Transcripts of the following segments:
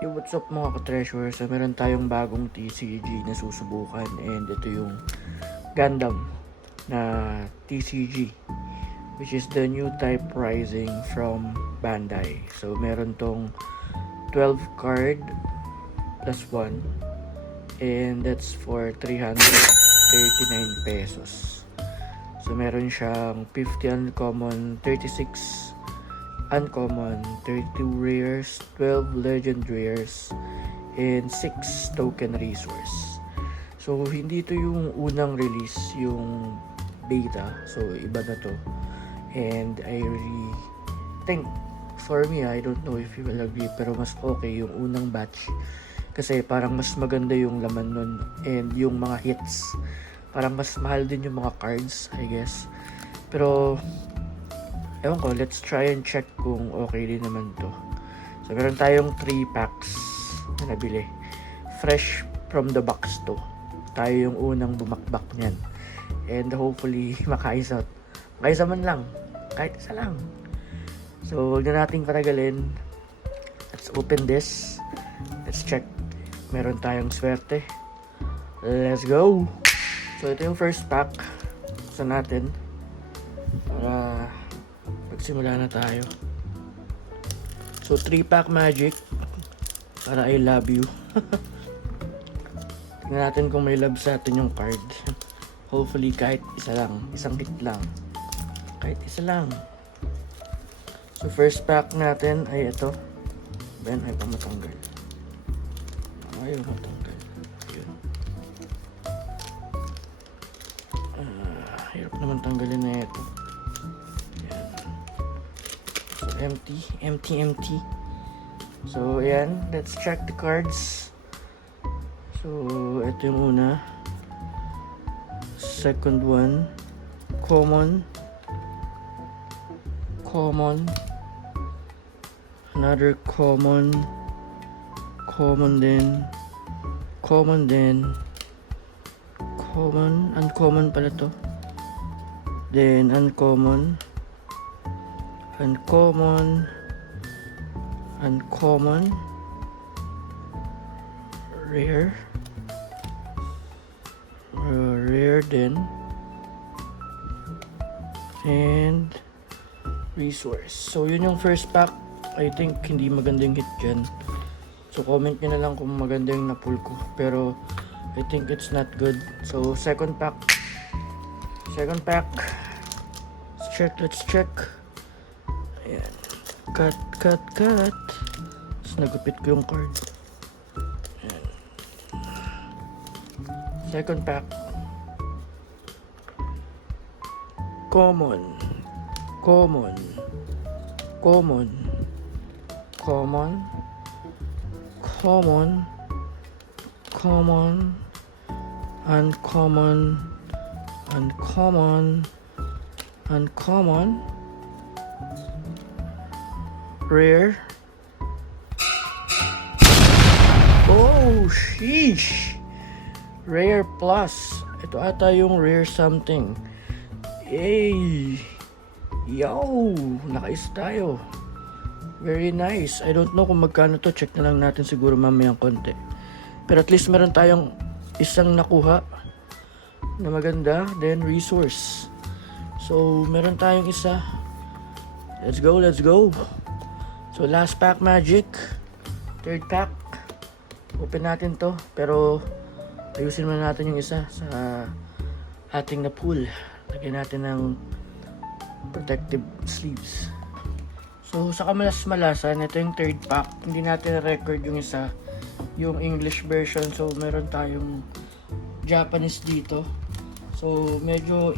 Yo, what's up mga ka-treasure? So, meron tayong bagong TCG na susubukan and ito yung Gundam na TCG which is the new type Rising from Bandai. So, meron tong 12 card plus 1 and that's for 339 pesos. So, meron siyang 50 uncommon, 36 uncommon, 32 rares, 12 legend rares, and 6 token resource. So, hindi to yung unang release, yung beta. So, iba na to. And I really think, for me, I don't know if you will agree, pero mas okay yung unang batch. Kasi parang mas maganda yung laman nun and yung mga hits. Parang mas mahal din yung mga cards, I guess. Pero ewan ko, let's try and check kung okay din naman to. So, meron tayong 3 packs na nabili. Fresh from the box to. Tayo yung unang bumakbak niyan. And hopefully, makaisa man lang. Kahit isa lang. So, huwag na nating patagalin. Let's open this. Let's check. Meron tayong swerte. Let's go! So, ito yung first pack. Buksan natin. Para magsimula na tayo. So, 3-pack magic. Para I love you. Tingnan natin kung may love sa atin yung card. Hopefully, kahit isa lang. Isang hit lang. Kahit isa lang. So, first pack natin ay ito. Ben, ay pamatanggal. Ayaw matanggal. Yun. Hirap naman tanggalin na ito. Empty. So, ayan. Let's check the cards. So, ito yung una. Second one. Common. Another common. Common din. Uncommon pala to. Then, uncommon, rare din, and resource. So, yun yung first pack. I think hindi magandang hit dyan. So, comment nyo na lang kung maganda yung napull ko. Pero, I think it's not good. So, second pack. Let's check. Ayan. Cut. Tapos nagupit ko yung card. Ayan. Second pack. Common. Uncommon, rare. Oh, sheesh! Rare plus. Ito ata yung rare something. Hey! Yo! Nakais tayo. Very nice. I don't know kung magkano to. Check na lang natin siguro mamayang konti. Pero at least meron tayong isang nakuha na maganda. Then resource. So, meron tayong isa. Let's go. So, last pack magic. Third pack. Open natin to. Pero, ayusin muna natin yung isa sa ating na pool. Lagyan natin ng protective sleeves. So, sa kamalas-malasan, ito yung third pack. Hindi natin record yung isa. Yung English version. So, meron tayong Japanese dito. So, medyo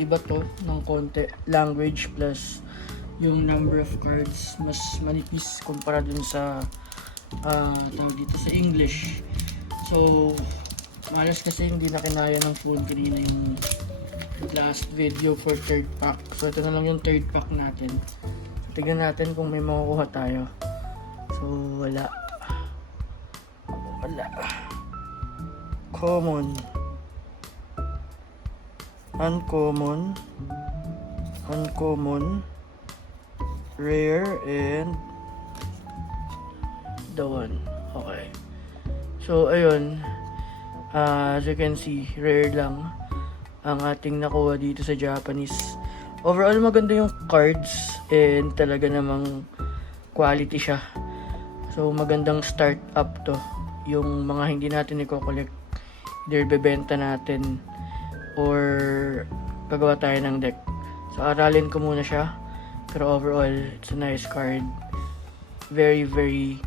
iba to ng konti. Language plus yung number of cards mas manipis kumpara dun sa tawag dito sa English. So malas kasi hindi na kinaya ng phone kanina yung last video for third pack. So ito na lang yung third pack natin. Tignan natin kung may makukuha tayo. So wala. Common, uncommon, rare, and the one. Okay. So, ayun. As you can see, rare lang ang ating nakuha dito sa Japanese. Overall, maganda yung cards and talaga namang quality siya. So, magandang start up to. Yung mga hindi natin i-collect, either bebenta natin or gagawa tayo ng deck. So, aralin ko muna siya. Pero overall, it's a nice card. Very, very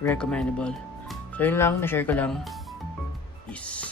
recommendable. So, yun lang. Na-share ko lang. Peace.